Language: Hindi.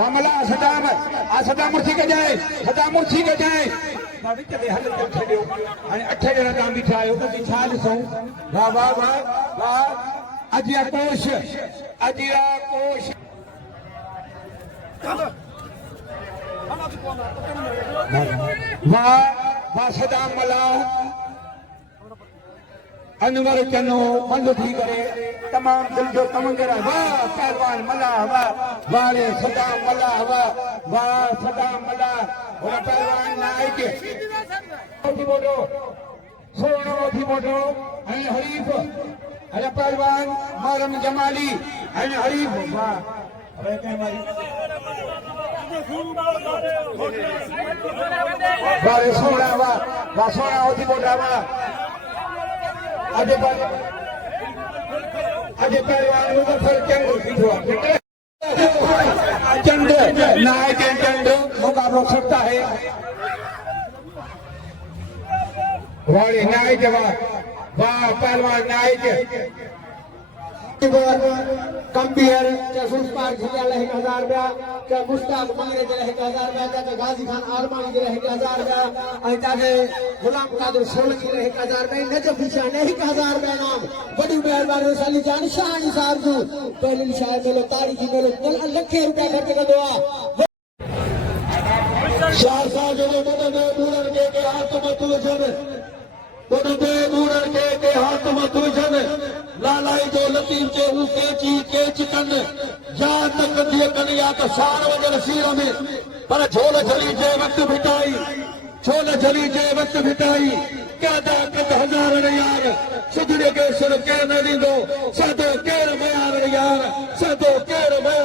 वामला सदाम आ सदाम मुर्सी के जाए सदाम मुर्सी के जाए बाबी चले हल चल छड़ियो हाणे 8 ॼणा तां बीठा आहियो त छा ॾिसूं वाह वाह वाह वाह अजिया कोश वाह वाह सदाम मला अनवर चनो मंद थी करे तमाम दिल जो तमंगरा वाह पहलवान मला वाह वाले सदाम मला वाह सदाम मला और पहलवान नायक थी बोलो सोनो थी बोलो अन हरीफ अरे पहलवान मारम जमाली अन हरीफ वाह अबे के मारी वाह सोना वाह सोना थी बोला वाह अजे पहलवान मुजफ्फर चंद नायक चंद मुकाबला सकता है वाले नायक वाह पहलवान नायक कंबियर जसूस पार्क जिला 1000 रुपया के मुश्ताक मंगरे जे 1000 रुपया के गाजी खान आरमानी जे 1000 रुपया आई ताके गुलाम कादिर सोलंकी जे 1000 रुपया नजफ हुसैन 1000 रुपया नाम बड़ी मेहरबानी साली जान शाह साहब जो पहली शायद मेलो तारीखी मेलो लखे रुपया खर्च कंदो आ शाह साहब जो मदद मूरन के हाथ में तुलजन मदद मूरन के हाथ में तुलजन लालाई जो लतीफ जो हूँ केच कन या तक दिए कन या तो सार वजल सीर में पर झोल झली जे वक्त भिटाई झोल झली जे वक्त भिटाई क्या दाकत हजार यार सुधरे के सुर के न दींदो सदो केर मयार यार सदो केर मयार